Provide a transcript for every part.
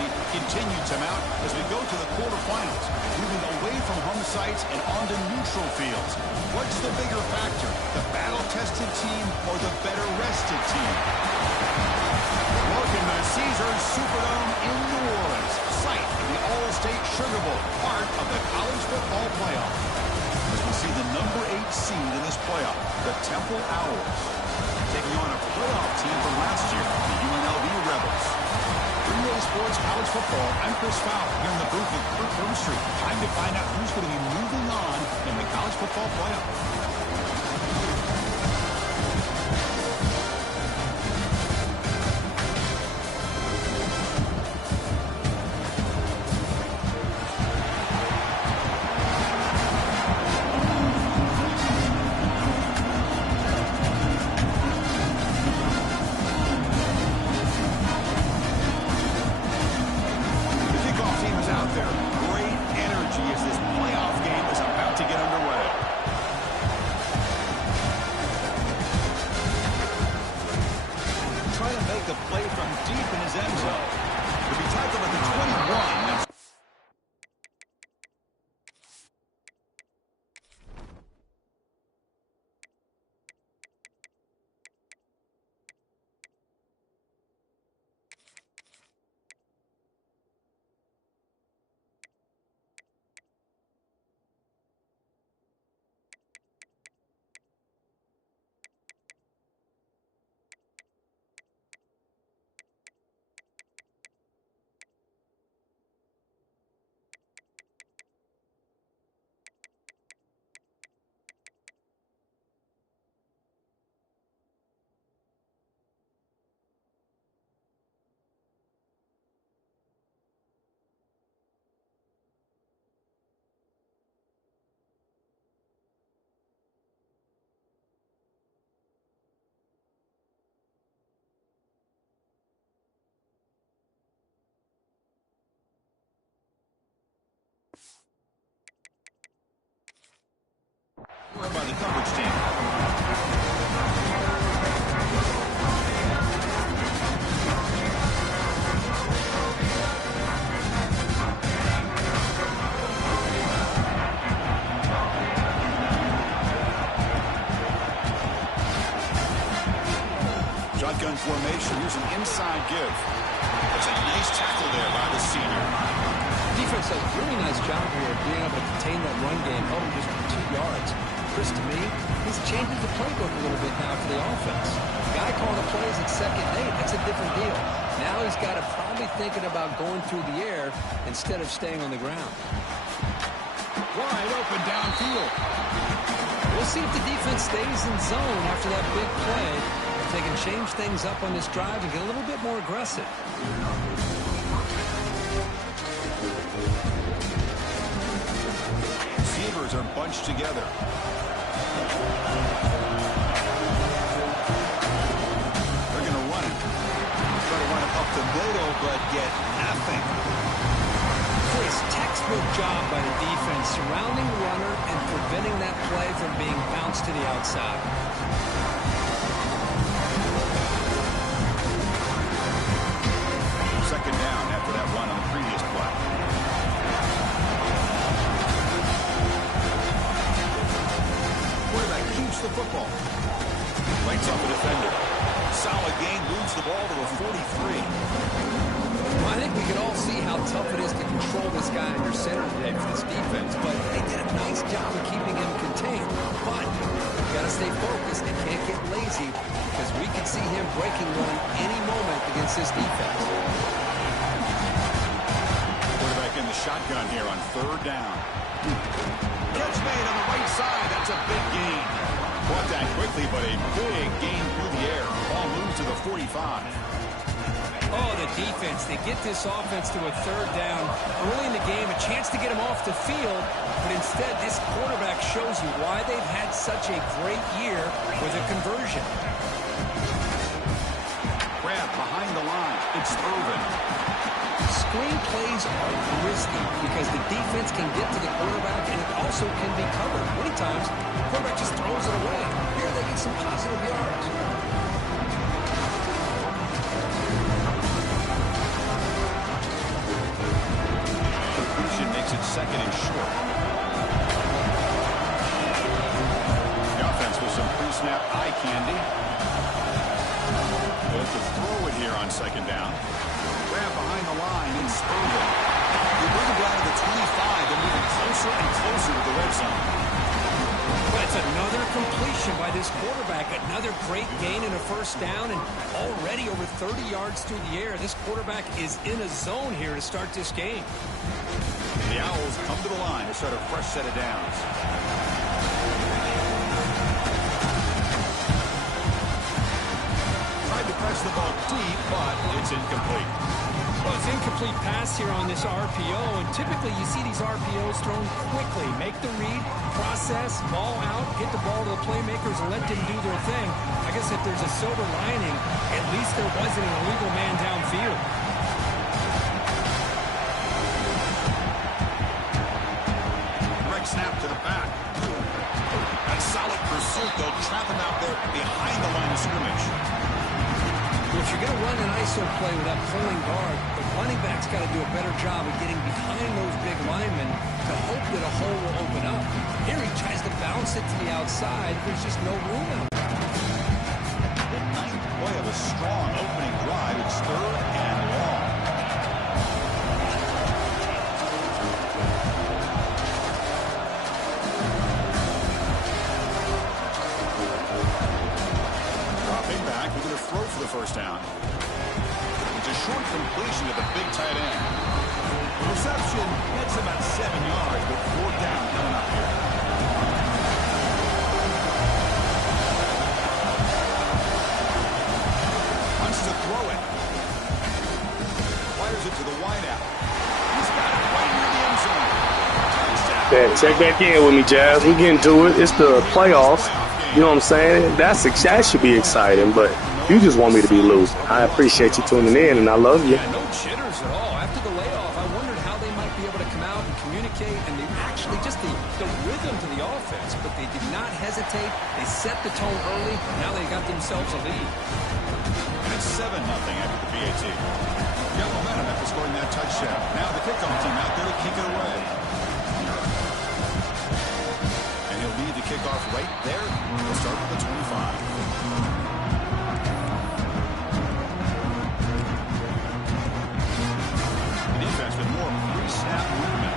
intensity continued to mount as we go to the quarterfinals, moving away from home sites and onto neutral fields. What's the bigger factor, the battle-tested team or the better-rested team? Welcome to Caesars Superdome in New Orleans, site of the All-State Sugar Bowl, part of the college football playoff. As we see the number 8 seed in this playoff, the Temple Owls, taking on a playoff team from last year, the UNLV Rebels. 3-Way Sports College Football, I'm Chris Fowler, here in the booth with Kurt Broomstreet. Time to find out who's going to be moving on in the college football playoff. By the coverage team. Shotgun formation. Here's an inside give. That's a nice tackle there by the senior. Defense does a really nice job here of being able to contain that run game, held him just for 2 yards. Chris, to me, he's changing the playbook a little bit now for the offense. The guy calling the plays at second and 8, that's a different deal. Now he's got to probably thinking about going through the air instead of staying on the ground. Wide open downfield. We'll see if the defense stays in zone after that big play. If they can change things up on this drive and get a little bit more aggressive. Receivers are bunched together. They're going to run it. Try to run it up the middle, but get nothing. Chris, textbook job by the defense, surrounding the runner and preventing that play from being bounced to the outside. Second down after that run on the previous play. Quarterback keeps the football. Lights up a defender. Solid gain, moves the ball to a 43. Well, I think we can all see how tough it is to control this guy under center today for this defense, but they did a nice job of keeping him contained. But you got to stay focused and can't get lazy because we could see him breaking one any moment against this defense. Quarterback in the shotgun here on third down. Catch made on the right side. That's a big gain. Caught that quickly, but a big gain through the air. Ball moves to the 45. Oh, the defense. They get this offense to a third down early in the game, a chance to get him off the field, but instead this quarterback shows you why they've had such a great year with a conversion. Grab behind the line. It's Irvin. Screen plays are risky because the defense can get to the quarterback and it also can be covered. Many times, the quarterback just throws it away. Here they get some positive yards. here on second down. Grab behind the line and spurred it. They bring him down to the 25 and moving closer and closer to the red zone. But it's another completion by this quarterback. Another great gain and a first down, and already over 30 yards through the air. This quarterback is in a zone here to start this game. The Owls come to the line to start a fresh set of downs. Tried to press the ball deep, but it's incomplete. Well, it's incomplete pass here on this RPO, and typically you see these RPOs thrown quickly. Make the read, process, ball out, get the ball to the playmakers, and let them do their thing. I guess if there's a silver lining, at least there wasn't an illegal man downfield. Direct snap to the back. A solid pursuit, though. Trap him out there behind the line of scrimmage. If you're going to run an ISO play with that pulling guard, the running back's got to do a better job of getting behind those big linemen to hope that a hole will open up. Here he tries to bounce it to the outside. There's just no room out there. The ninth play of a strong opening drive. It's 3rd and long. Dropping back, we're going to throw for the first down. It's a short completion to the big tight end. The reception gets about 7 yards, but 4th down coming up here. Wants to throw it. Fires it to the wideout. He's got it right near the end zone. Touchdown. Check back in with me, Jazz. We getting to it. It's the playoffs. You know what I'm saying? That should be exciting, but you just want me to be loose. I appreciate you tuning in, and I love you. Yeah, no jitters at all. After the layoff, I wondered how they might be able to come out and communicate, and they actually just the rhythm to the offense, but they did not hesitate. They set the tone early. Now they got themselves a lead. And it's 7-0 after the BAT. Got momentum after scoring that touchdown. Now the kickoff team out there to kick it away. And he'll lead the kickoff right there. We'll start with the 25. The defense with more pre-snap movement.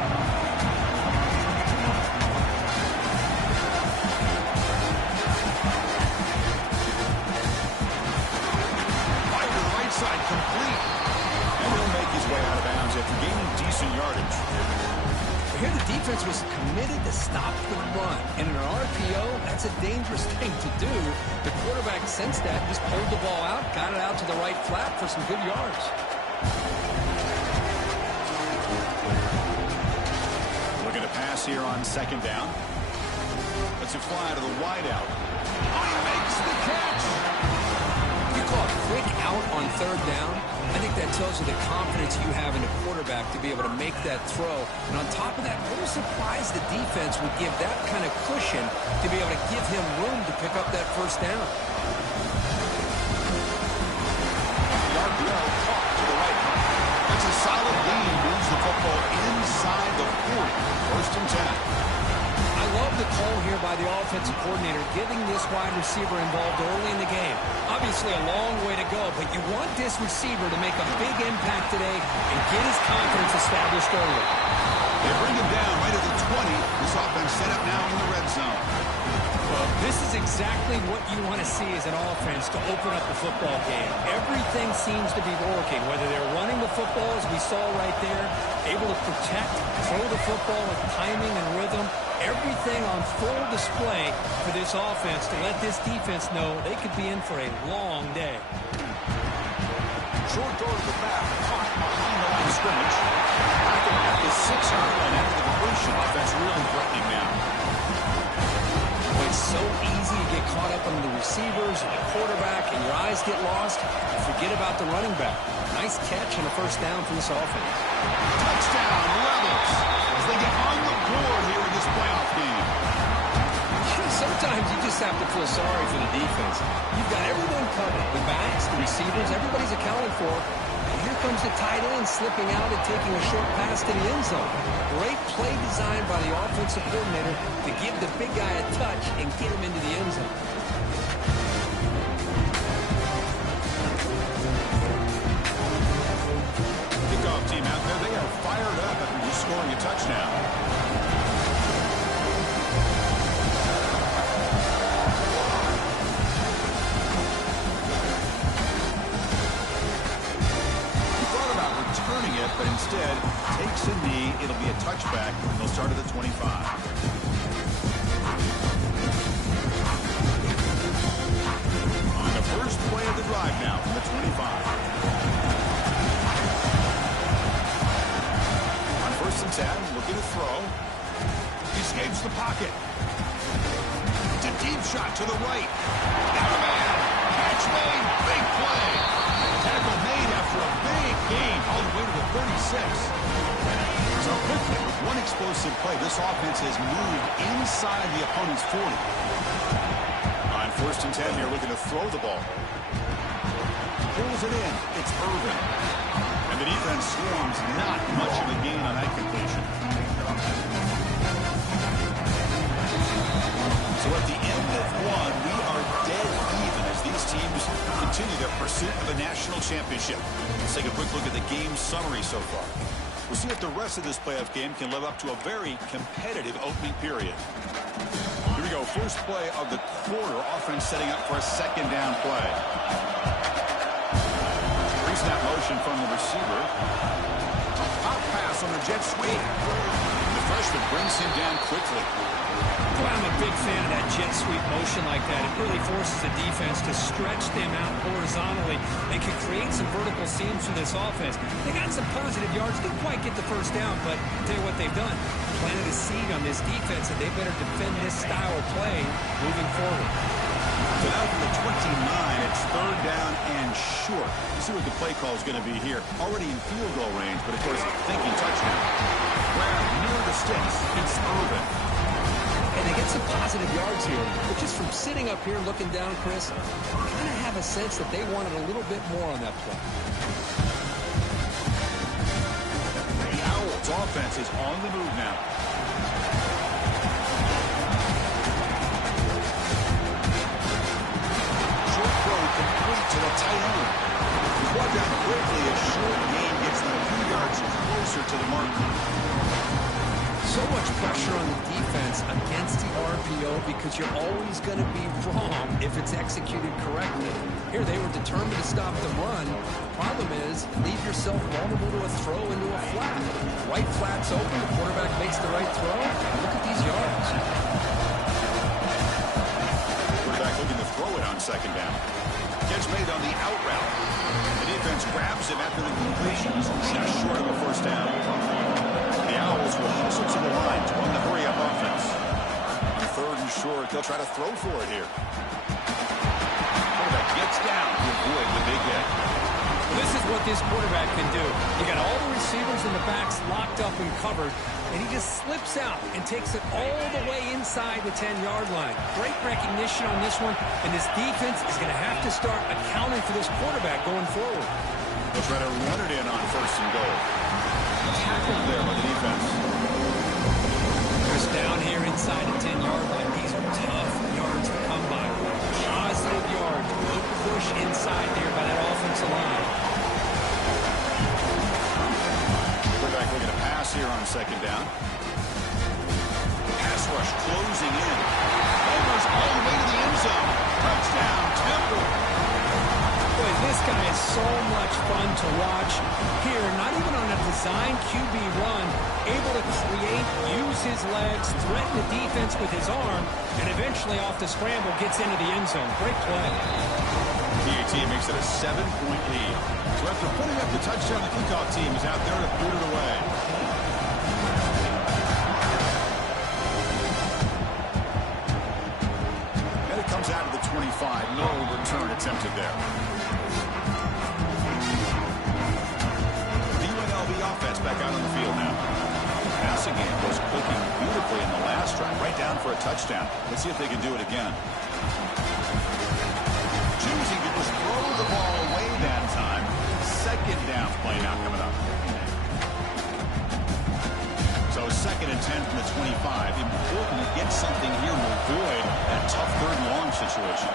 Fire to the right side, complete. And he'll make his way out of bounds after gaining decent yardage. Here the defense was committed to stop the run. And in an RPO, that's a dangerous thing to do. The quarterback sensed that, just pulled the ball out, got it out to the right flat for some good yards. Looking to pass here on 2nd down. Let's it fly to the wideout. Oh, he makes the catch. You call a quick out on 3rd down. I think that tells you the confidence you have in a quarterback to be able to make that throw. And on top of that, a little surprised the defense would give that kind of cushion to be able to give him room to pick up that 1st down. The RPO caught to the right. That's a solid lead. Moves the football inside the 40. 1st and 10. I love the call here by the offensive coordinator, getting this wide receiver involved early in the game. Obviously a long way to go, but you want this receiver to make a big impact today and get his confidence established early. They bring him down right at the 20. This offense set up now in the red zone. Well, this is exactly what you want to see as an offense to open up the football game. Everything seems to be working, whether they're running the football, as we saw right there, able to protect, throw the football with timing and rhythm. Everything on full display for this offense to let this defense know they could be in for a long day. Short goal to the back, caught behind the line of scrimmage. Back at the 6-yard line after the completion. Offense really threatening now. It's so easy to get caught up on the receivers and the quarterback, and your eyes get lost. You forget about the running back. Nice catch and a 1st down for this offense. Touchdown, Rebels, as they get on the board here in this playoff game. Sometimes you just have to feel sorry for the defense. You've got everything covered. The backs, the receivers, everybody's accounted for. And here comes the tight end slipping out and taking a short pass to the end zone. Great play design by the offensive coordinator to give the big guy a touch and get him into the end zone. scoring a touchdown. Returning it, but instead takes a knee. It'll be a touchback, and they'll start at the 25. On the first play of the drive now from the 25. On first and 10, looking to throw. He escapes the pocket. It's a deep shot to the right. Down a man. Catch made. Big play. Tackle made after a big gain all the way to the 36. So quickly, with one explosive play, this offense has moved inside the opponent's 40. On first and 10, they're looking to throw the ball. Pulls it in. It's Irvin. And the defense swarms. Not much of a gain on that completion. So at the end of one, we are dead even as these teams continue their pursuit of the national championship. Let's take a quick look at the game summary so far. We'll see if the rest of this playoff game can live up to a very competitive opening period. Here we go. First play of the quarter. Offense setting up for a second down play. Pre-snap motion from the receiver. A pop pass on the jet sweep. The freshman brings him down quickly. Well, I'm a big fan of that jet sweep motion like that. It really forces the defense to stretch them out horizontally and can create some vertical seams for this offense. They got some positive yards. Didn't quite get the first down, but I'll tell you what they've done. Planted a seed on this defense, and they better defend this style of play moving forward. So now from the 29, it's third down and short. Let's see what the play call is going to be here. Already in field goal range, but of course thinking touchdown. Grab near the sticks. It's Irvin. And they get some positive yards here. But just from sitting up here looking down, Chris, I kind of have a sense that they wanted a little bit more on that play. The Owls offense is on the move now. Short throw complete to the tight end. He's brought down quickly. A short gain gets them a few yards closer to the mark. So much pressure on the defense against the RPO because you're always going to be wrong if it's executed correctly. Here they were determined to stop the run. Problem is, leave yourself vulnerable to a throw into a flat. Right flat's open, the quarterback makes the right throw. Look at these yards. Quarterback looking to throw it on second down. Catch made on the out route. The defense grabs him after the completion. Just short of a first down. The Owls will hustle to the line to run the hurry-up offense. On third and short, they'll try to throw for it here. Quarterback gets down to avoid the big hit. This is what this quarterback can do. You got all the receivers in the backs locked up and covered, and he just slips out and takes it all the way inside the 10-yard line. Great recognition on this one, and this defense is going to have to start accounting for this quarterback going forward. They'll try to run it in on first and goal. Tackled there by the defense. First down here inside the 10-yard line. These are tough yards to come by. Positive yards. Good push inside there by that offensive line. Quarterback looking to pass here on second down. Pass rush closing in. Overs all the way to the end zone. Touchdown, Temple. Boy, this guy is so much fun to watch. Here, not even on a design QB run, able to create, use his legs, threaten the defense with his arm, and eventually off the scramble gets into the end zone. Great play. PAT makes it a 7-point lead. So after putting up the touchdown, the kickoff team is out there to boot it away. And it comes out of the 25. No return attempted there. Offense back out on the field now. Passing game was clicking beautifully in the last drive, right down for a touchdown. Let's see if they can do it again. Choosing to just throw the ball away that time. Second down play now coming up. So second and 10 from the 25. Important to get something here to avoid that tough third and long situation.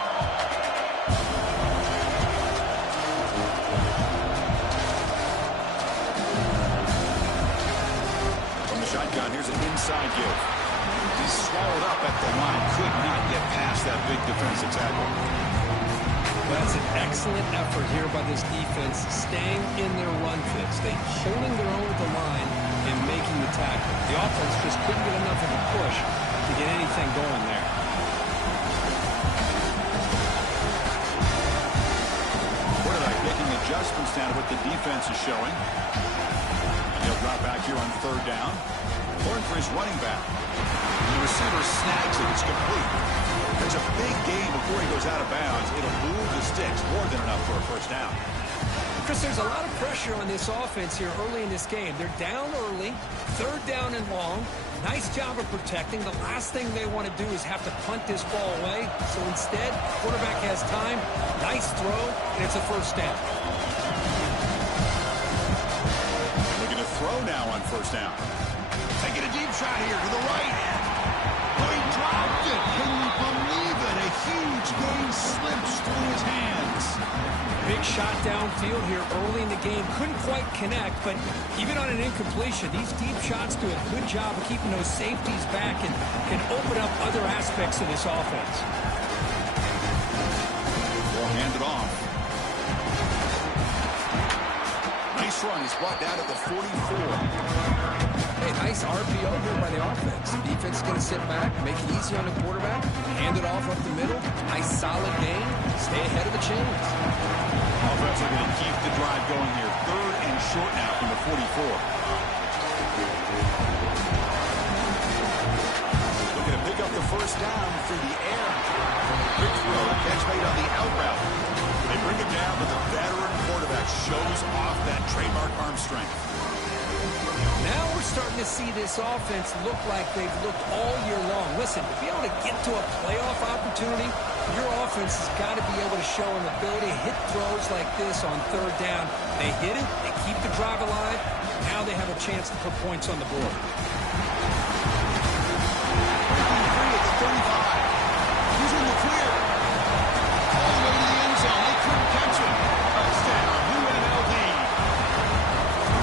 shotgun. Here's an inside give. He's swallowed up at the line. Could not get past that big defensive tackle. That's an excellent effort here by this defense, staying in their run fits. They holding their own at the line and making the tackle. The offense just couldn't get enough of a push to get anything going there. Quarterback making adjustments down to what the defense is showing. And he'll drop back here on third down. Horn for his running back. And the receiver snags it. It's complete. There's a big gain before he goes out of bounds. It'll move the sticks more than enough for a first down. Chris, there's a lot of pressure on this offense here early in this game. They're down early, third down and long. Nice job of protecting. The last thing they want to do is have to punt this ball away. So instead, quarterback has time. Nice throw, and it's a first down. Looking to throw now on first down. Taking a deep shot here to the right. Oh, he dropped it. Can you believe it? A huge gain slips through his hands. Big shot downfield here early in the game. Couldn't quite connect, but even on an incompletion, these deep shots do a good job of keeping those safeties back and can open up other aspects of this offense. Will hand it off. Nice run. He's brought down at the 44. Hey, nice RPO here by the offense. The defense is going to sit back, make it easy on the quarterback, hand it off up the middle. Nice solid gain. Stay ahead of the chains. Offense are going to keep the drive going here. Third and short now from the 44. Looking to pick up the first down through the air. Quick throw. Catch made on the out route. They bring him down, but the veteran quarterback shows off that trademark arm strength. Now we're starting to see this offense look like they've looked all year long. Listen, to be able to get to a playoff opportunity, your offense has got to be able to show an ability to hit throws like this on third down. They hit it, they keep the drive alive. Now they have a chance to put points on the board. Free at the 35. He's in the clear. All the way to the end zone. They couldn't catch him. Touchdown, UNLV.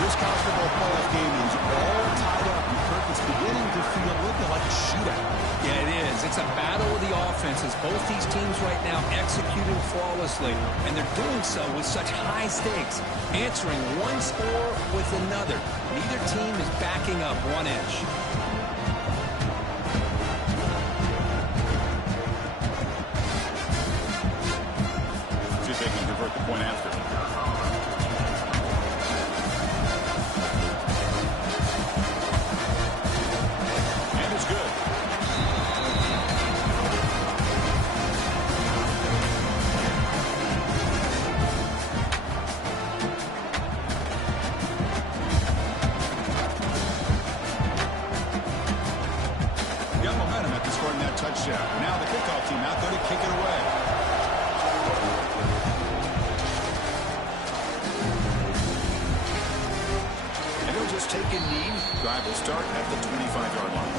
This college football playoff game is all tied up. And Kirk, it's beginning to feel looking like a shootout. Yeah, it is. It's a battle of the offenses. Both these teams right now executing flawlessly, and they're doing so with such high stakes, answering one score with another. Neither team is backing up 1 inch. See if they can convert the point after. And it's good. Got momentum after scoring that touchdown. Now the kickoff team out there to kick it away. And they'll just take a knee. Drive will start at the 25-yard line.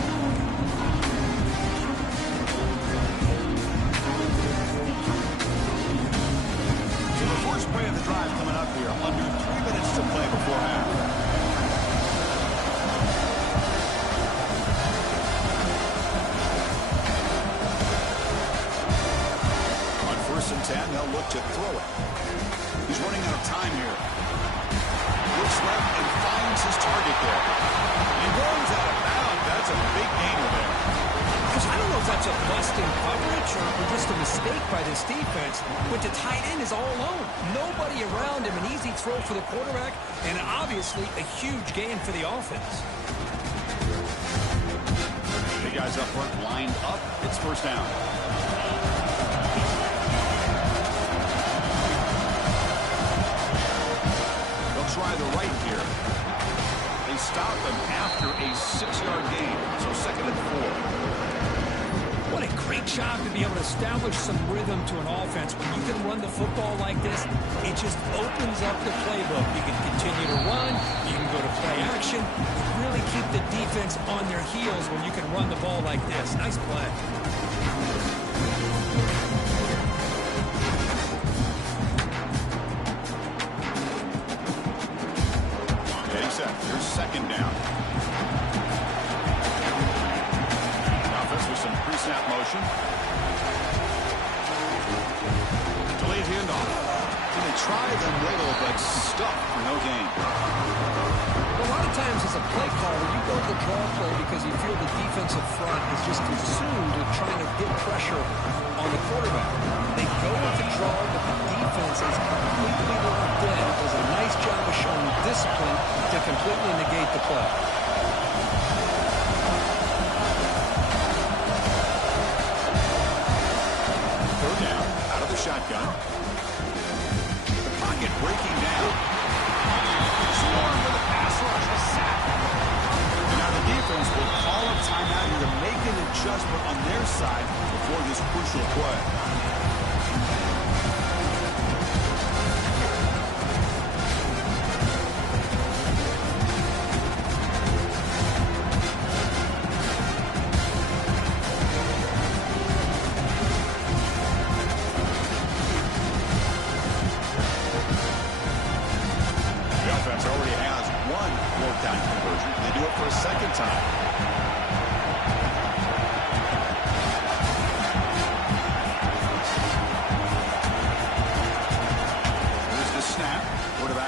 So the first play of the drive coming up here. Under 3 minutes to play before half. On first and 10, they'll look to throw it. He's running out of time here. Looks left and finds his target there. He runs out of bounds. That's a big gainer there. Because I don't know if that's a busting coverage or just a mistake by this defense, but the tight end is all alone. Nobody around him, an easy throw for the quarterback, and obviously a huge gain for the offense. Big guys up front lined up. It's first down. They'll try the right here. They stop them after a 6-yard gain, so second and 4. What a great job to be able to establish some rhythm to an offense. When you can run the football like this, it just opens up the playbook. You can continue to run, you can go to play action, really keep the defense on their heels when you can run the ball like this. Nice play. Okay, set. Here's second down. snap motion. Delayed handoff. They try the middle, but stuck for no gain. A lot of times as a play caller, you go to the draw play because you feel the defensive front is just consumed with trying to get pressure on the quarterback. They go with the draw, but the defense is completely locked in. It does a nice job of showing discipline to completely negate the play. Third down, out of the shotgun. The pocket breaking down. Swarm with a pass rush, a sack. And now the defense will call a timeout here to make an adjustment on their side before this crucial play.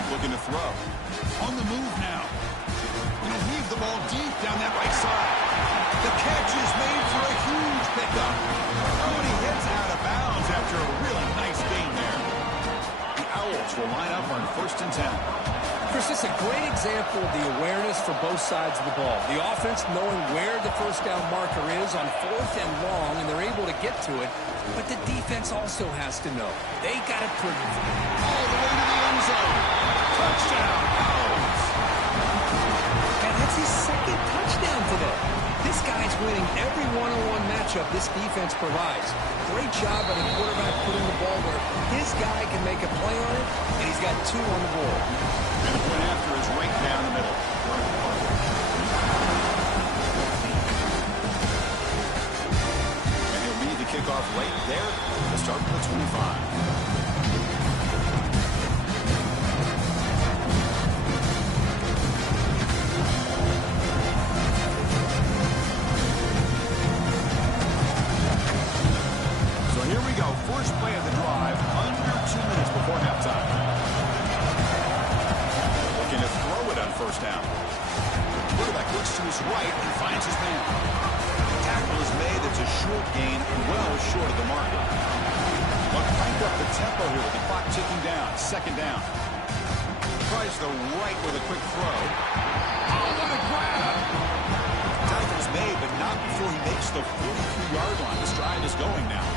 Looking to throw. On the move now. He'll weave the ball deep down that right side. The catch is made for a huge pickup. Oh, and he heads out of bounds after a really nice gain there. The Owls will line up on 1st and 10. Chris, this is a great example of the awareness for both sides of the ball. The offense knowing where the first down marker is on 4th and long, and they're able to get to it. But the defense also has to know. They got it pretty all the way to the end zone. Touchdown, Owls. And that's his 2nd touchdown today. This guy's winning every one-on-one matchup this defense provides. Great job by the quarterback putting the ball where his guy can make a play on it, and he's got 2 on the board. And the point after is right down the middle. And he'll lead the kickoff right there to start from the 25. First play of the drive, under 2 minutes before halftime. Looking to throw it on 1st down. Quarterback looks to his right and finds his man. Tackle is made. It's a short gain, well short of the marker. But crank up the tempo here with the clock ticking down. 2nd down. Tries the right with a quick throw. Oh, what a grab! Tackle is made, but not before he makes the 43-yard line. This drive is going now.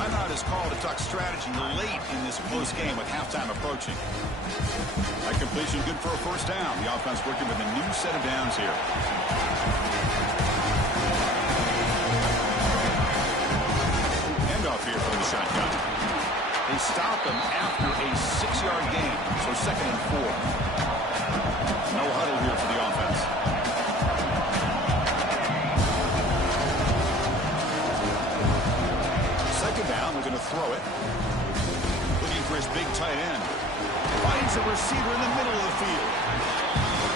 Timeout is called to talk strategy late in this close game with halftime approaching. That completion good for a 1st down. The offense working with a new set of downs here. Handoff here from the shotgun. They stop him after a 6-yard gain, so 2nd and 4. No huddle here for the offense. Down, we're going to throw it. Looking for his big tight end. Finds a receiver in the middle of the field.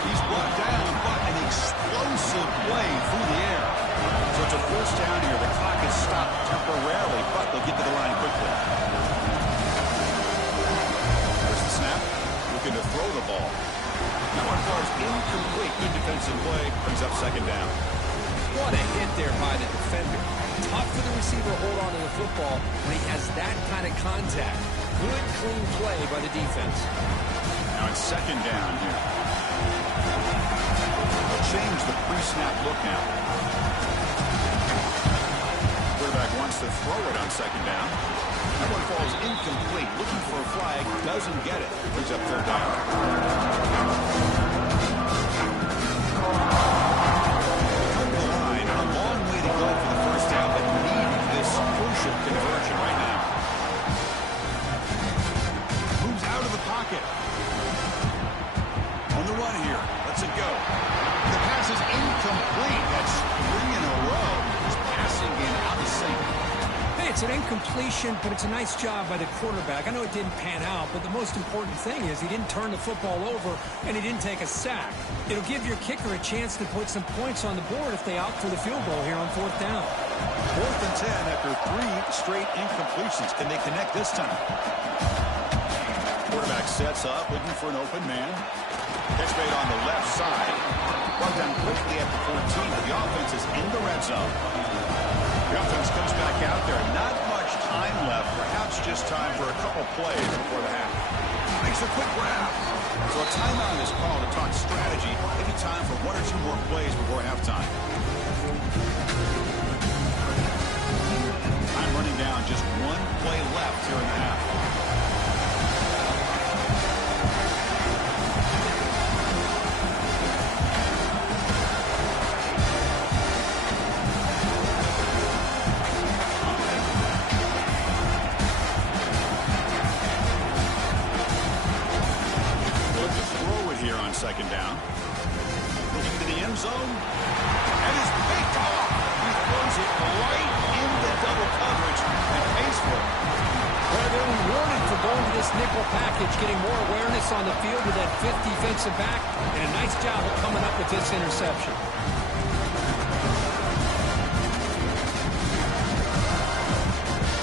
He's brought down, but an explosive play through the air. So it's a 1st down here. The clock is stopped temporarily, but they'll get to the line quickly. There's the snap. Looking to throw the ball. That one falls incomplete. Good defensive play. Brings up 2nd down. What a hit there by the defender. Tough for the receiver to hold on to the football when he has that kind of contact. Good, clean play by the defense. Now it's 2nd down here. They'll change the pre-snap look now. Quarterback wants to throw it on 2nd down. That one falls incomplete. Looking for a flag. Doesn't get it. Brings up 3rd down. Conversion right now. Moves out of the pocket. On the run here. Lets it go. The pass is incomplete. That's 3 in a row. His passing game out of sync. Hey, it's an incompletion, but it's a nice job by the quarterback. I know it didn't pan out, but the most important thing is he didn't turn the football over and he didn't take a sack. It'll give your kicker a chance to put some points on the board if they opt for the field goal here on 4th down. 4th and 10 after 3 straight incompletions. Can they connect this time? Quarterback sets up, looking for an open man. Catch made on the left side. Brought down quickly at the 14, but the offense is in the red zone. The offense comes back out there. Not much time left. Perhaps just time for a couple plays before the half. Makes a quick grab. So a timeout is called to talk strategy. Maybe time for 1 or 2 more plays before halftime. Time running down. Just 1 play left here in the half. Second down. Looking to the end zone. And is picked off. He throws it right into double coverage and pays for it. Well, they're rewarded for going to this nickel package, getting more awareness on the field with that 5th defensive back, and a nice job of coming up with this interception.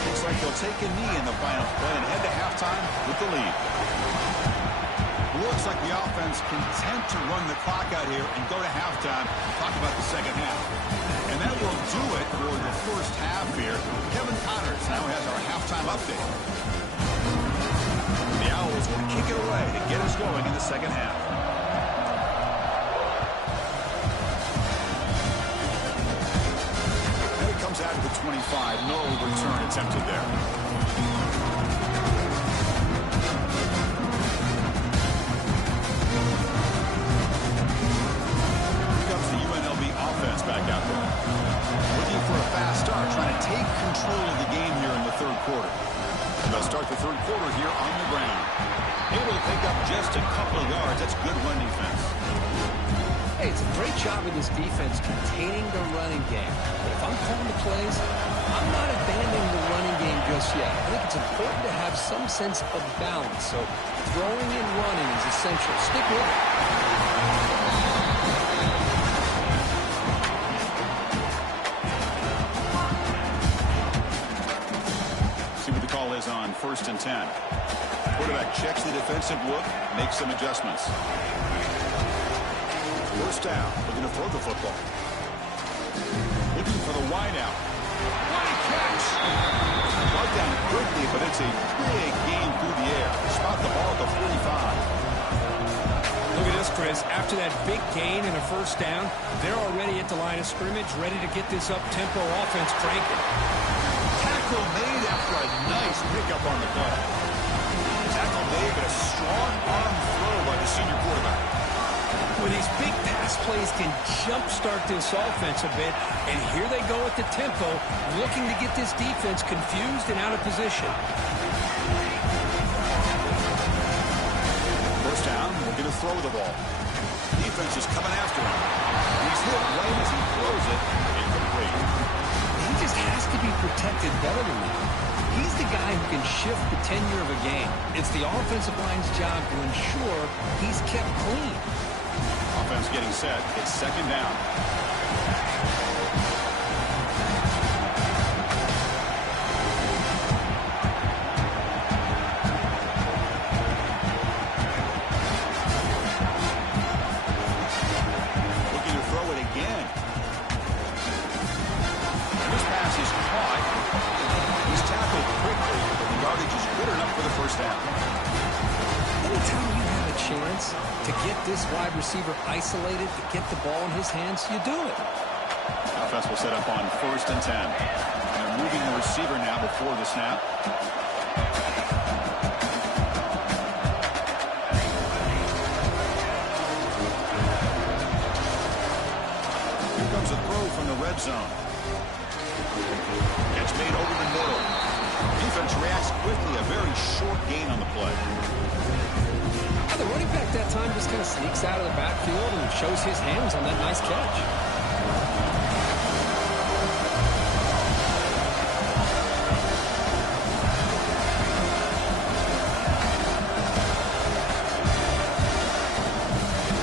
Looks like they'll take a knee in the final play and head to halftime with the lead. Looks like the offense content to run the clock out here and go to halftime. Talk about the second half. And that will do it for the first half here. Kevin Connors now has our halftime update. The Owls will kick it away to get us going in the second half. And it comes out to the 25. No return attempted there. Offense back out there. Looking for a fast start, trying to take control of the game here in the third quarter. They'll start the third quarter here on the ground. Able to pick up just a couple of yards. That's good run defense. Hey, it's a great job of this defense containing the running game. But if I'm calling the plays, I'm not abandoning the running game just yet. I think it's important to have some sense of balance. So throwing and running is essential. Stick with it. Is on 1st and 10. Quarterback checks the defensive look, makes some adjustments. 1st down, looking to throw the football. Looking for the wide out. What a catch! Brought down quickly, but it's a big gain through the air. Spot the ball at the 45. Look at this, Chris. After that big gain and a 1st down, they're already at the line of scrimmage, ready to get this up-tempo offense cranking. Tackle made after a nice pickup on the play. Tackle made, but a strong arm throw by the senior quarterback. Well, these big pass plays can jumpstart this offense a bit, and here they go at the tempo, looking to get this defense confused and out of position. 1st down, looking to throw the ball. Defense is coming after him. He's hit right as he throws it. Incomplete. He just has to be protected better than that. He's the guy who can shift the tenure of a game. It's the offensive line's job to ensure he's kept clean. Offense getting set. It's 2nd down. Looking to throw it again. This pass is caught. He's tackled quickly, but the yardage is good enough for the 1st down. Anytime you have a chance to get this wide receiver isolated, to get the ball in his hands, you do it. Offense will set up on 1st and 10. And they're moving the receiver now before the snap. Here comes a throw from the red zone. Gets made over the middle. Defense reacts quickly. A very short gain on the play. The running back that time just kind of sneaks out of the backfield and shows his hands on that nice catch.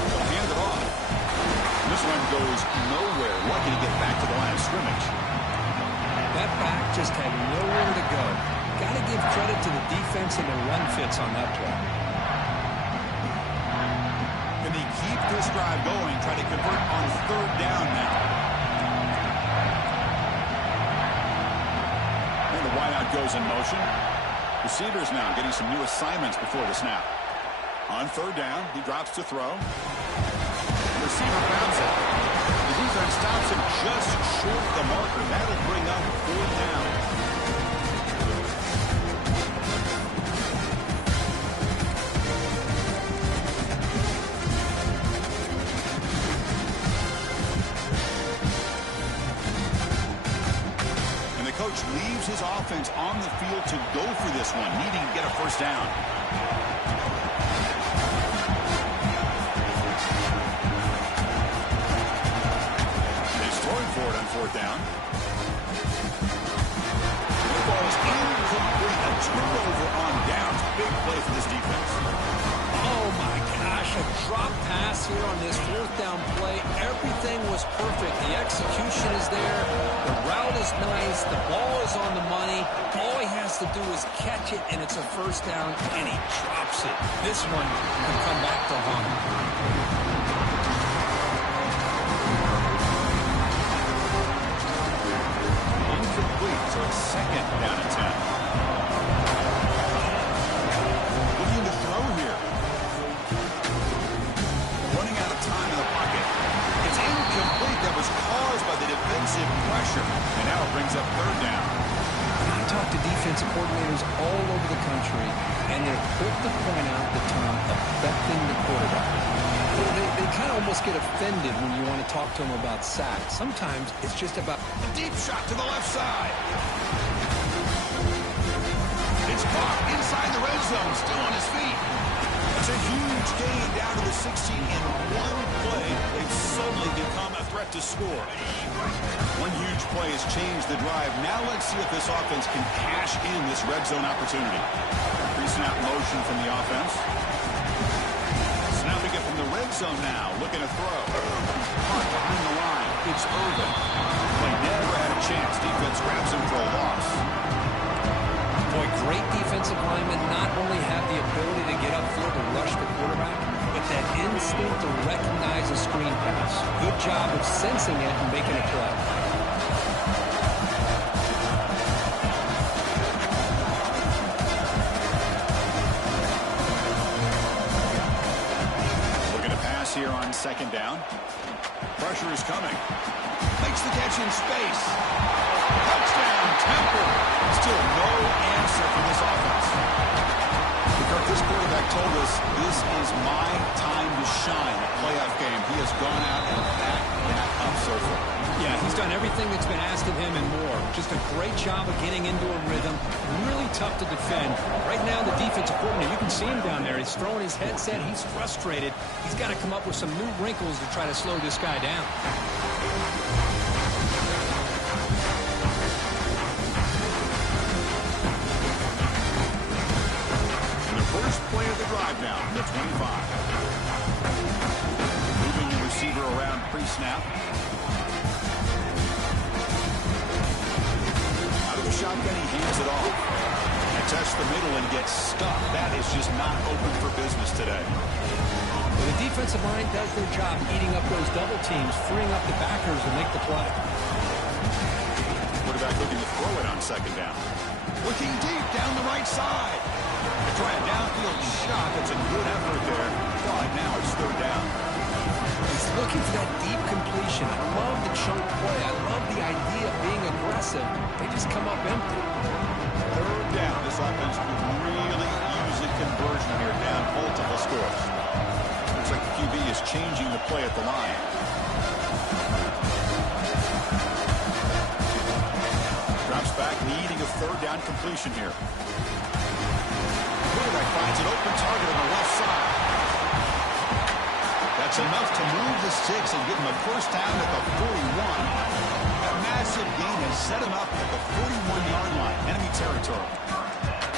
They'll hand it off. This one goes nowhere. Lucky to get back to the line of scrimmage. back, just had nowhere to go. Got to give credit to the defense and the run fits on that play. Can they keep this drive going, try to convert on third down now? And the wideout goes in motion. Receivers now getting some new assignments before the snap. On third down, he drops to throw. The receiver grabs it. The defense stops him just short of the marker. That'll bring up fourth down. And the coach leaves his offense on the field to go for this one, needing to get a first down. For it on fourth down. The ball is incomplete. A turnover on downs. Big play for this defense. Oh, my gosh. A drop pass here on this fourth down play. Everything was perfect. The execution is there. The route is nice. The ball is on the money. All he has to do is catch it, and it's a first down, and he drops it. This one could come back to haunt him. So it's second down and 10. Looking to throw here. Running out of time in the pocket. It's incomplete. That was caused by the defensive pressure. And now it brings up third down. I talk to defensive coordinators all over the country, and they're quick to point out the term affecting the quarterback. They kind of almost get offended when you want to talk to them about sacks. Sometimes it's just about a deep shot to the left side. It's caught inside the red zone, still on his feet. It's a huge gain down to the 16 in one play. They've suddenly become a threat to score. One huge play has changed the drive. Now let's see if this offense can cash in this red zone opportunity. Pre-snap motion from the offense. Snapping it from the red zone now. Looking to throw. Caught behind the line. It's Irvin. Play never had a chance. Defense grabs him for a loss. Boy, great defensive linemen not only have the ability to get upfield to rush the quarterback, but that instinct to recognize a screen pass. Good job of sensing it and making a play. Looking to pass here on second down. Pressure is coming. Makes the catch in space. Touchdown, Temple. Still no answer from this offense. Because this quarterback told us this is my time to shine. A playoff game. He has gone out and backed that up so far. Yeah, he's done everything that's been asked of him and more. Just a great job of getting into a rhythm. Really tough to defend. Right now, the defensive coordinator, you can see him down there. He's throwing his headset. He's frustrated. He's got to come up with some new wrinkles to try to slow this guy down. First play of the drive now from the 25. Moving the receiver around pre-snap. Out of the shotgun, he hands it off. And touch the middle and gets stuck. That is just not open for business today. Well, the defensive line does their job eating up those double teams, freeing up the backers to make the play. Quarterback looking to throw it on second down. Looking deep down the right side. Try a downfield shot. That's a good effort there. But now it's third down. He's looking for that deep completion. I love the chunk play. I love the idea of being aggressive. They just come up empty. Third down. This offense could really use a conversion here, down multiple scores. Looks like the QB is changing the play at the line. Drops back, needing a third down completion here. Quarterback finds an open target on the left side. That's enough to move the sticks and give him a first down at the 41. That massive gain has set him up at the 41-yard line, enemy territory.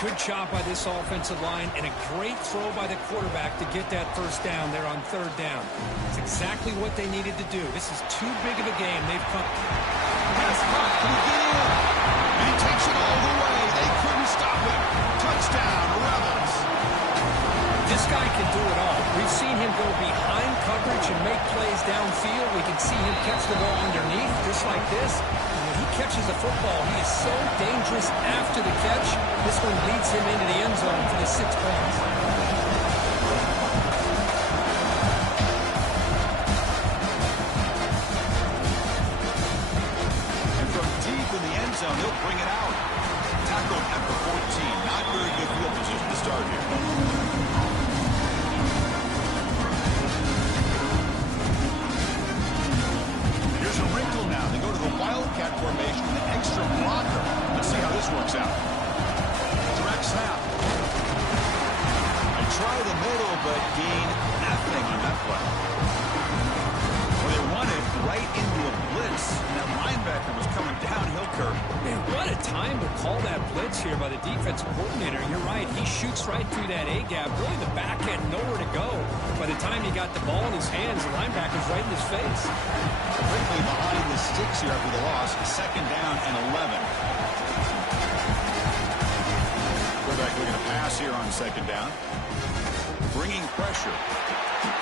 Good job by this offensive line and a great throw by the quarterback to get that first down there on third down. It's exactly what they needed to do. This is too big of a game. They've come. Pass caught. Can he get in? And he takes it all the way. They couldn't stop him. Touchdown, Rebels. This guy can do it all. We've seen him go behind coverage and make plays downfield. We can see him catch the ball underneath, just like this. And when he catches a football, he is so dangerous after the catch. This one leads him into the end zone for the 6 points. And from deep in the end zone, they'll bring it out. Tackled at the 14. Not very good field position to start here. Wildcat formation with an extra blocker. Let's see how this works out. Direct snap. They try the middle, but gain nothing on that play. Well, they run it right into a blitz, and that linebacker was coming downhill, Kirk. Man, what a time to call that blitz here by the defensive coordinator. You're right. He shoots right through that A-gap. Really, the back had nowhere to go. By the time he got the ball in his hands, the linebacker's right in his face. Quickly behind the sticks here after the loss. 2nd down and 11. Quarterback looking to pass here on 2nd down. Bringing pressure.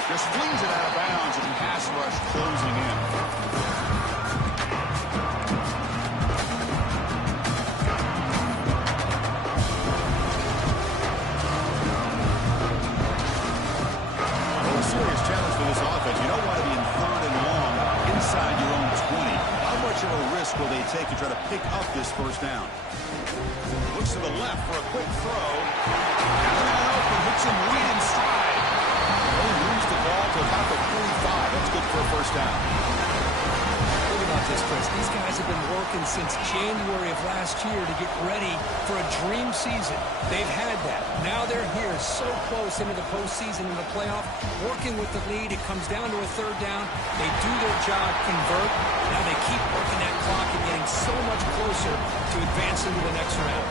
Just flings it out of bounds and pass rush closing in. Well, a serious challenge for this offense. You don't want to be in 3rd and long inside your own 20. How much of a risk will they take to try to pick up this 1st down? Looks to the left for a quick throw. Got a man open, hits him lead in stride. Only moves the ball to about the 45. That's good for a 1st down. Think about this, Chris. These guys have been working since January of last year to get ready for a dream season. They've had that. Now they're here so close into the postseason and the playoff, working with the lead. It comes down to a 3rd down. They do their job, convert. Now they keep working that clock and getting so much closer to advancing to the next round.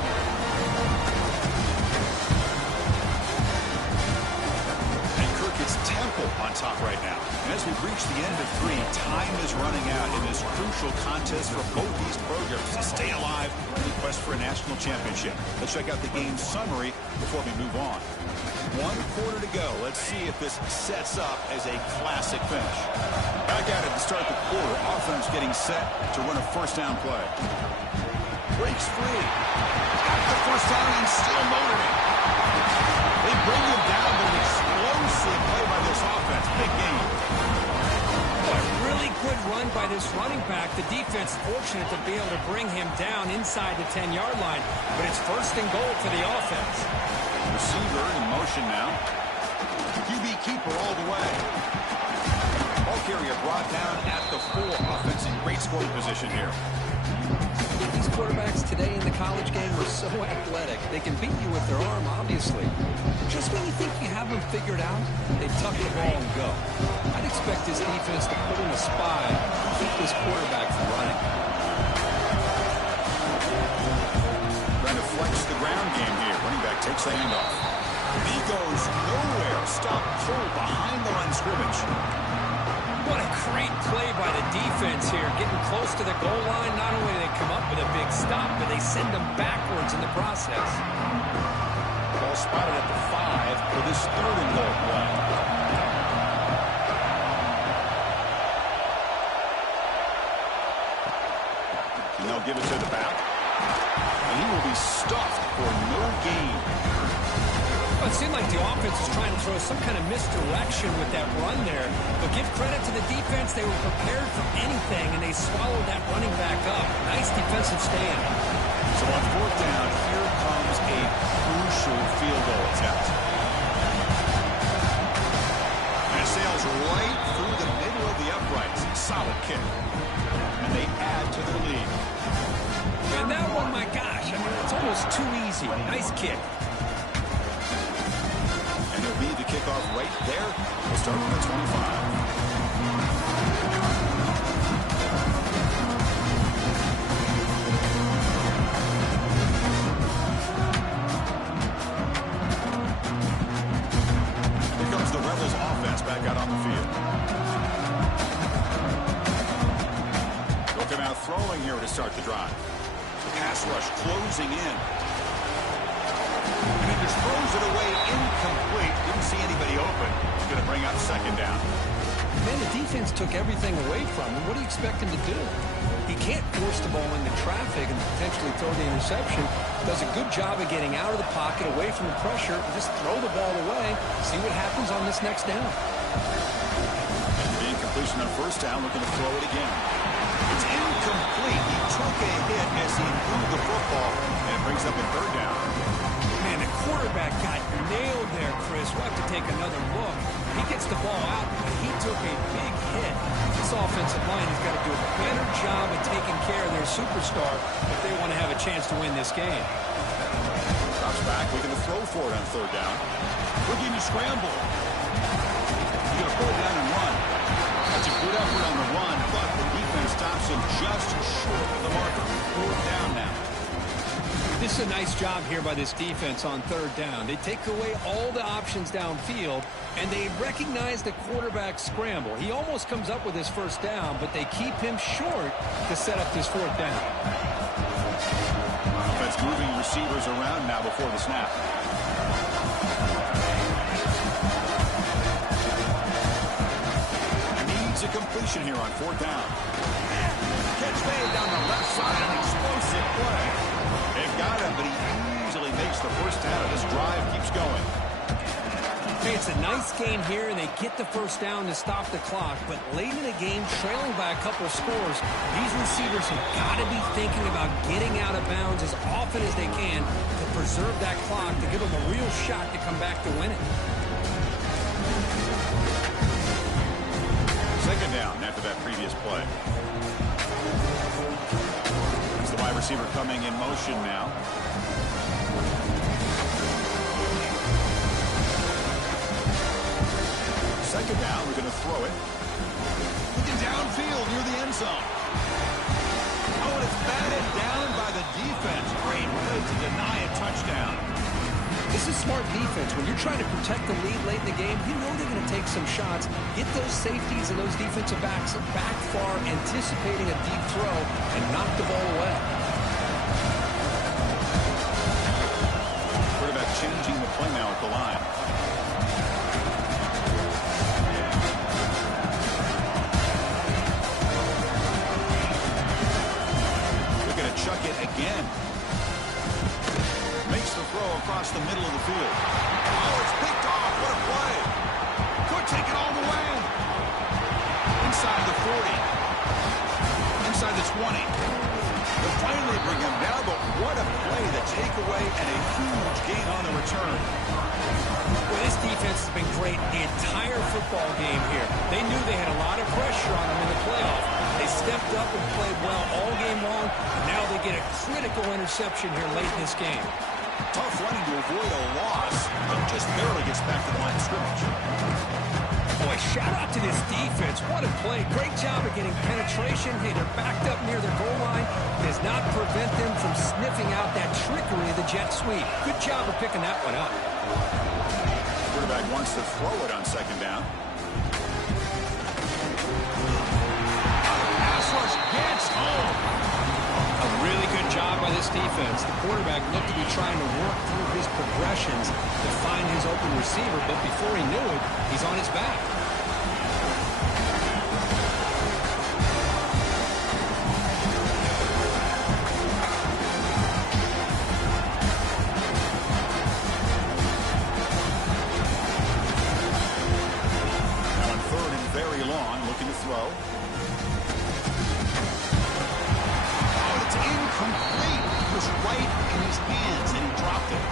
It's Temple on top right now. And as we reach the end of 3, time is running out in this crucial contest for both these programs to stay alive in the quest for a national championship. Let's check out the game summary before we move on. 1 quarter to go. Let's see if this sets up as a classic finish. Back at it to start the quarter. Offense getting set to run a 1st down play. Breaks free. Got the 1st down and still motoring. They bring him down, but an explosive play by this offense. Big game. A really good run by this running back. The defense fortunate to be able to bring him down inside the 10-yard line, but it's 1st and goal for the offense. Receiver in motion now. QB keeper all the way. Ball carrier brought down at the 4. Offense in great scoring position here. These quarterbacks today in the college game are so athletic. They can beat you with their arm, obviously. Just when you think you have them figured out, they tuck the ball and go. I'd expect this defense to put in a spy and keep this quarterback from running. Trying to flex the ground game here. Running back takes the handoff. He goes nowhere. Stop pull behind the line of scrimmage. What a great play by the defense here. Getting close to the goal line, not only do they come up with a big stop, but they send them backwards in the process. Ball spotted at the 5 for this 3rd and goal play. And they'll give it to the back. And he will be stuffed for no gain. It seemed like the offense was trying to throw some kind of misdirection with that run there. But give credit to the defense. They were prepared for anything, and they swallowed that running back up. Nice defensive stand. So on 4th down, here comes a crucial field goal attempt. And it sails right through the middle of the uprights. Solid kick. And they add to their lead. And that one, my gosh, I mean, it's almost too easy. Nice kick. And they'll lead the kickoff right there. We'll start from the 25. Back out on the field. They'll come out throwing here to start the drive. Pass rush closing in. And he just throws it away incomplete. Didn't see anybody open. He's going to bring up second down. Man, the defense took everything away from him. What do you expect him to do? He can't force the ball into traffic and potentially throw the interception. Does a good job of getting out of the pocket, away from the pressure, and just throw the ball away. See what happens on this next down. The incompletion on first down, looking to throw it again. It's incomplete. He took a hit as he threw the football, and it brings up a third down. Man, the quarterback got nailed there, Chris. We'll have to take another look. He gets the ball out, but he took a big hit. This offensive line has got to do a better job of taking care of their superstar if they want to have a chance to win this game. Drops back, looking to throw for it on third down. Looking to scramble. He's going to pull it down and run. That's a good effort on the run, but the defense stops him just short of the marker. Fourth down now. This is a nice job here by this defense on third down. They take away all the options downfield, and they recognize the quarterback scramble. He almost comes up with his first down, but they keep him short to set up this fourth down. Offense moving receivers around now before the snap. Needs a completion here on fourth down. Catch made down the left side, an explosive play. They've got him, but he easily makes the first down, and this drive keeps going. Hey, it's a nice game here, and they get the first down to stop the clock. But late in the game, trailing by a couple of scores, these receivers have got to be thinking about getting out of bounds as often as they can to preserve that clock, to give them a real shot to come back to win it. Second down after that previous play. It's the wide receiver coming in motion now. Second down, we're going to throw it. Looking downfield near the end zone. Oh, and it's batted down by the defense. Great play to deny a touchdown. This is smart defense. When you're trying to protect the lead late in the game, you know they're going to take some shots, get those safeties and those defensive backs back far, anticipating a deep throw, and knock the ball away. Quarterback changing the play now at the line. Chuck it again. Makes the throw across the middle of the field. Oh, it's picked off. What a play. Could take it all the way. Inside the 40. Inside the 20. They'll finally bring him down, but what a play. The takeaway and a huge gain on the return. Well, this defense has been great the entire football game here. They knew they had a lot of pressure on them in the playoff. They stepped up and played well all game long, and now they get a critical interception here late in this game. Tough running to avoid a loss, but just barely gets back to the line of scrimmage. Boy, shout out to this defense. What a play. Great job of getting penetration. Hey, they're backed up near the goal line. Does not prevent them from sniffing out that trickery of the jet sweep. Good job of picking that one up. Quarterback wants to throw it on second down. Pass rush gets home. A really good job by this defense. The quarterback looked to be trying to work through his progressions to find his open receiver, but before he knew it, he's on his back. Now on third and very long, looking to throw. Incomplete. It was right in his hands, and he dropped it.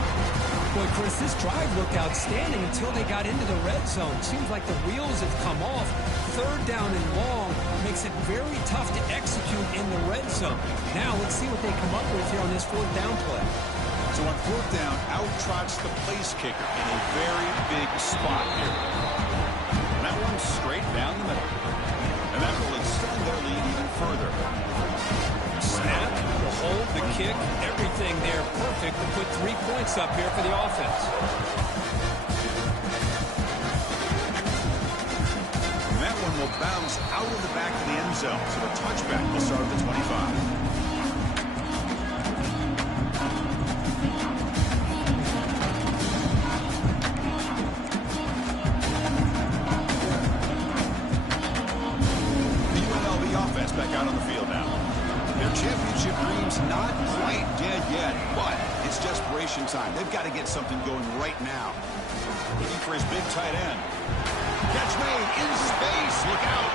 Boy, Chris, this drive looked outstanding until they got into the red zone. Seems like the wheels have come off. Third down and long makes it very tough to execute in the red zone. Now let's see what they come up with here on this fourth down play. So on fourth down, out trots the place kicker in a very big spot here. And that one's straight down the middle. And that will extend their lead even further. Snap, the hold, the kick, everything there perfect to put 3 points up here for the offense. And that one will bounce out of the back of the end zone. So the touchback will start at the 25. back out on the field now. Their championship dream's not quite dead yet, but it's desperation time. They've got to get something going right now. Looking for his big tight end. Catch made in space. Look out.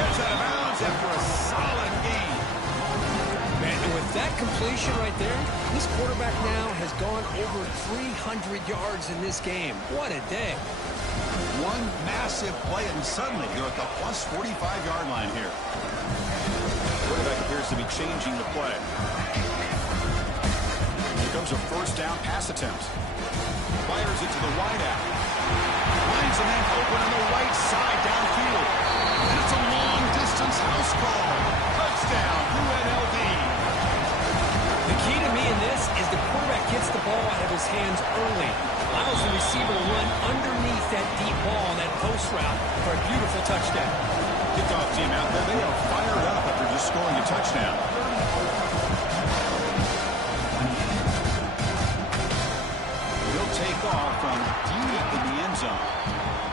Gets out of bounds after a solid gain. Man, and with that completion right there, this quarterback now has gone over 300 yards in this game. What a day. One massive play, and suddenly they're at the plus 45-yard line here. Quarterback appears to be changing the play. Here comes a first down pass attempt. Fires it to the wideout. Finds a man open on the right side downfield. And it's a long-distance house call. Touchdown, UNLV. The key to me in this is the quarterback gets the ball out of his hands early, allows the receiver to run underneath that deep ball on that post route for a beautiful touchdown. Kickoff team out there, they are fired up after just scoring a touchdown. He'll take off from deep in the end zone.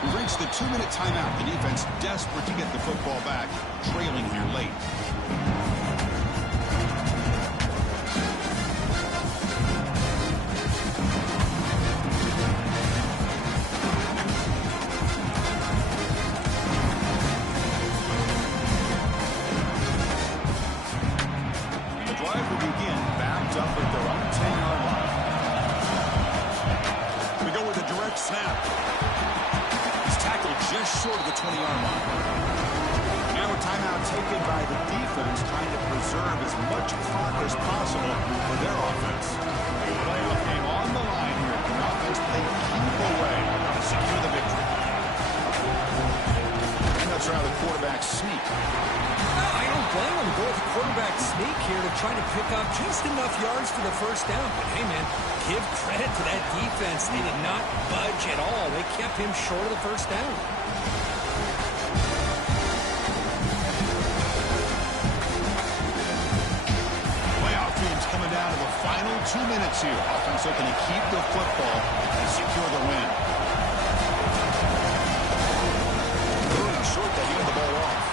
We've reached the 2-minute timeout. The defense desperate to get the football back, trailing here late. Snap. He's tackled just short of the 20-yard line. Now a timeout taken by the defense, trying to preserve as much clock as possible for their offense. A playoff game on the line here. The offense played keep away to secure the victory. And they'll try the quarterback sneak. I don't blame him to go with the quarterback sneak here to try to pick up just enough yards for the first down. But hey, man, give credit to that defense. They did not budge at all. They kept him short of the first down. Playoff teams coming down to the final 2 minutes here. Offense looking to keep the football and secure the win. Really short that he got the ball off.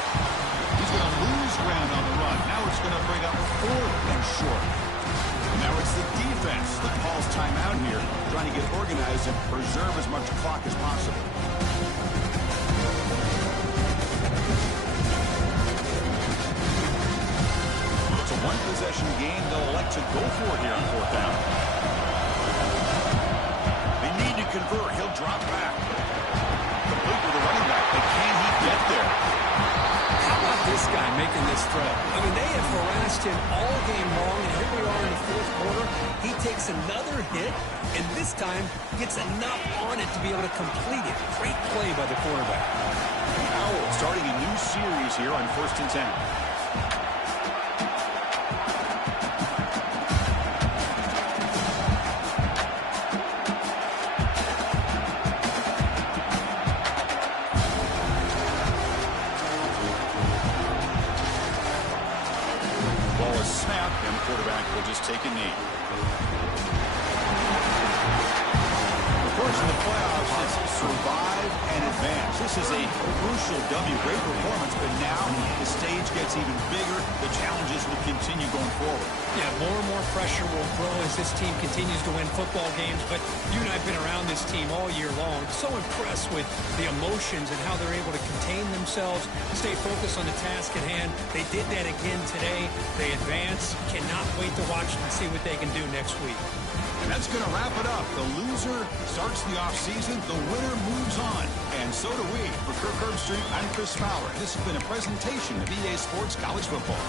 He's going to lose ground on the run. Now it's going to bring up 4th and short. Now it's the defense that calls timeout here, trying to get organized and preserve as much clock as possible. It's a one-possession game they'll elect to go for here on 4th down. They need to convert. He'll drop back. Complete with the running back, but can he get there? How about this guy making this throw? I mean, they have harassed him all game long, and here we are in the 4th quarter. He takes another hit, and this time gets enough on it to be able to complete it. Great play by the quarterback. Owls starting a new series here on 1st and 10. Quarterback will just take a knee. The first in the playoffs is survive and advance. This is a crucial W. Great performance, but now the stage gets even bigger. The challenges will continue going forward. Yeah, more and more pressure will grow as this team continues to win football games, but you and I have been around this team all year long. So impressed with the emotions and how they're able to contain themselves, stay focused on the task at hand. They did that again today. They advance. Cannot wait to watch and see what they can do next week. And that's going to wrap it up. The loser starts the offseason. The winner moves on. And so do we. For Kirk Herbstreit, I'm Chris Fowler. This has been a presentation of EA Sports College Football.